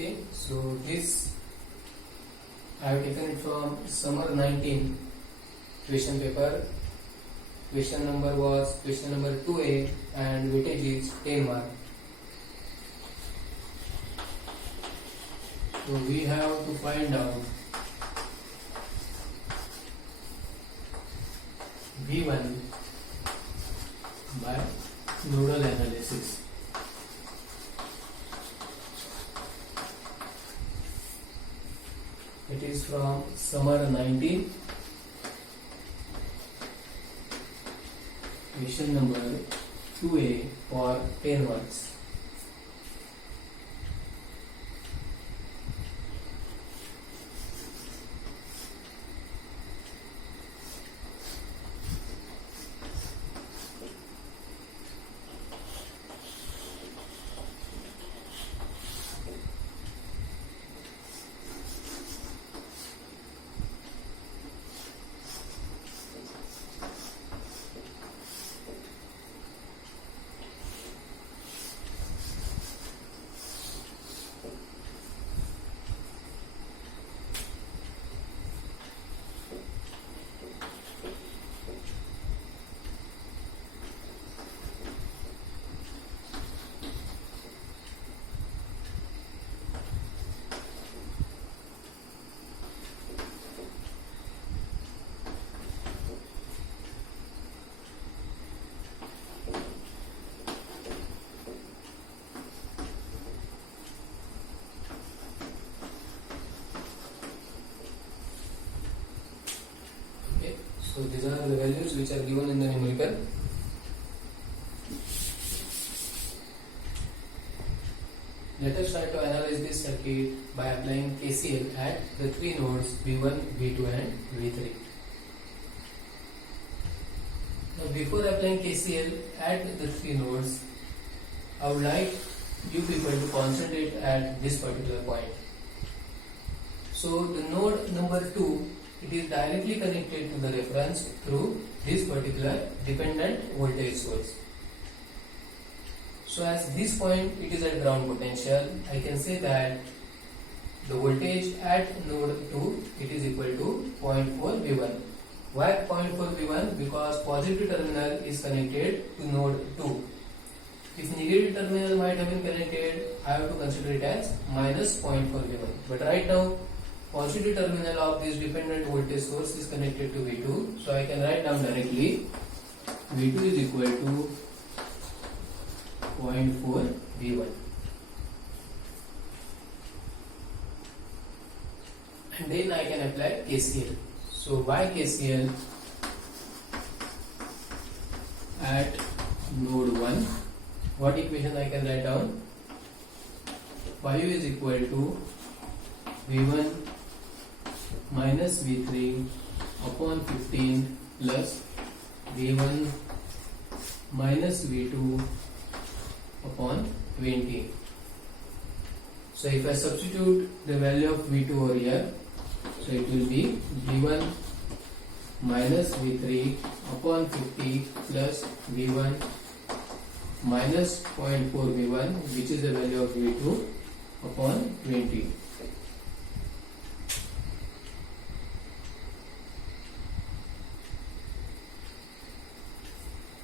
Okay, so this I have taken it from summer 19 question paper. Question number was question number 2A and weightage is 10 mark. So we have to find out V1 by nodal analysis. It is from summer 19. Question number 2A for 10 marks. So these are the values which are given in the numerical. Let us try to analyze this circuit by applying KCL at the three nodes V1, V2 and V3. Now before applying KCL at the three nodes, I would like you people to concentrate at this particular point. So the node number 2, it is directly connected to the reference through this particular dependent voltage source. So as this point it is at ground potential, I can say that the voltage at node 2 it is equal to 0.4 V1. Why 0.4 V1? Because positive terminal is connected to node 2. If negative terminal might have been connected, I have to consider it as minus 0.4 V1. But right now positive terminal of this dependent voltage source is connected to V2, so I can write down directly V2 is equal to 0.4 V1. And then I can apply KCL. So by KCL at node 1, what equation I can write down? 5 is equal to V1 minus V3 upon 15 plus V1 minus V2 upon 20. So if I substitute the value of V2 over here, so it will be V1 minus V3 upon 50 plus V1 minus 0.4 V1, which is the value of V2 upon 20.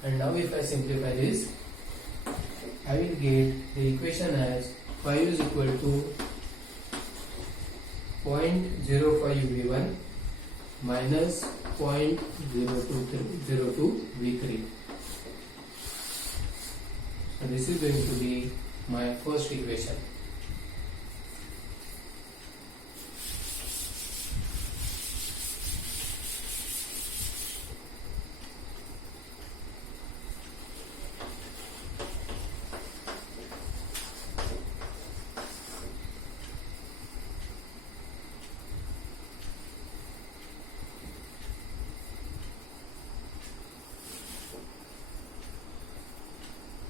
And now if I simplify this, I will get the equation as 5 is equal to 0.05 V1 minus 0.02 V3. So this is going to be my first equation.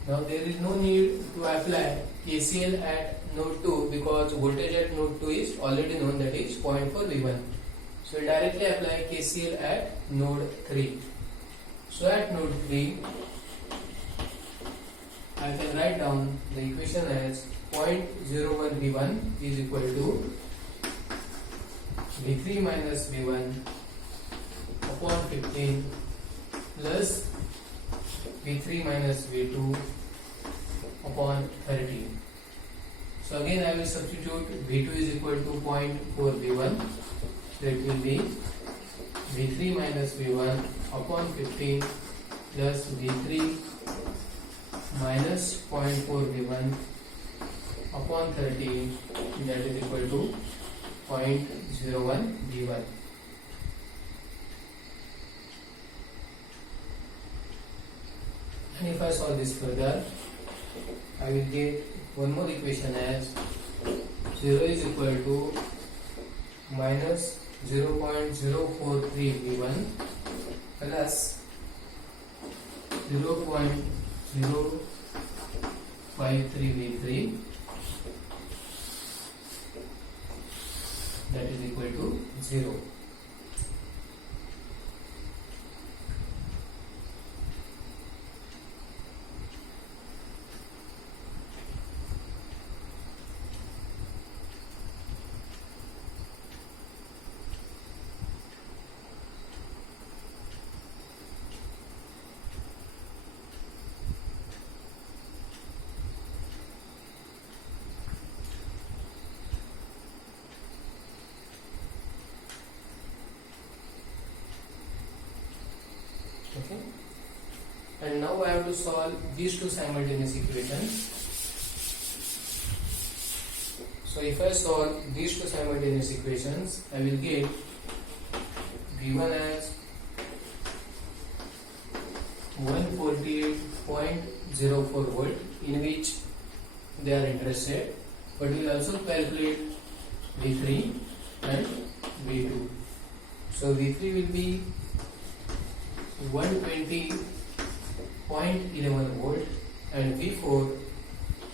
Now there is no need to apply KCL at node 2 because voltage at node 2 is already known, that is 0.4 V1. So directly apply KCL at node 3. So at node 3 I can write down the equation as 0.01 V1 is equal to V3 minus V1 upon 15 plus V3 minus V2 upon 30. So again I will substitute V2 is equal to 0.4 V1. That will be V3 minus V1 upon 15 plus V3 minus 0.4 V1 upon 30, that is equal to 0.01 V1. And if I solve this further, I will get one more equation as 0 is equal to minus 0.043 V1 plus 0.053 V3, that is equal to 0. Okay, and now I have to solve these two simultaneous equations. So if I solve these two simultaneous equations, I will get V1 as 148.04 volt, in which they are interested, but we will also calculate V3 and V2. So V3 will be 120.11 volt and V4,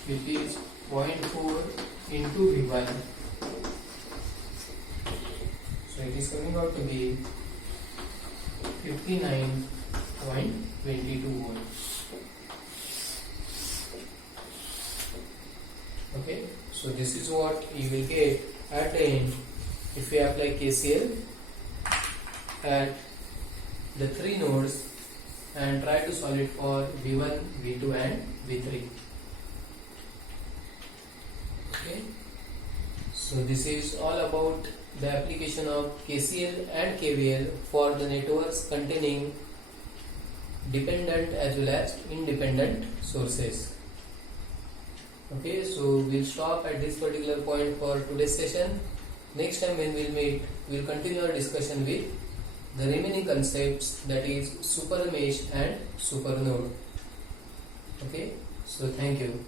which is 0.4 into V1. So it is coming out to be 59.22 volt. Okay, so this is what you will get at the end if you apply KCL at the three nodes and try to solve it for V1, V2 and V3. Okay, so this is all about the application of KCL and KVL for the networks containing dependent as well as independent sources. Okay, so we'll stop at this particular point for today's session. Next time when we'll meet, we'll continue our discussion with the remaining concepts, that is super mesh and super node. Okay, so thank you.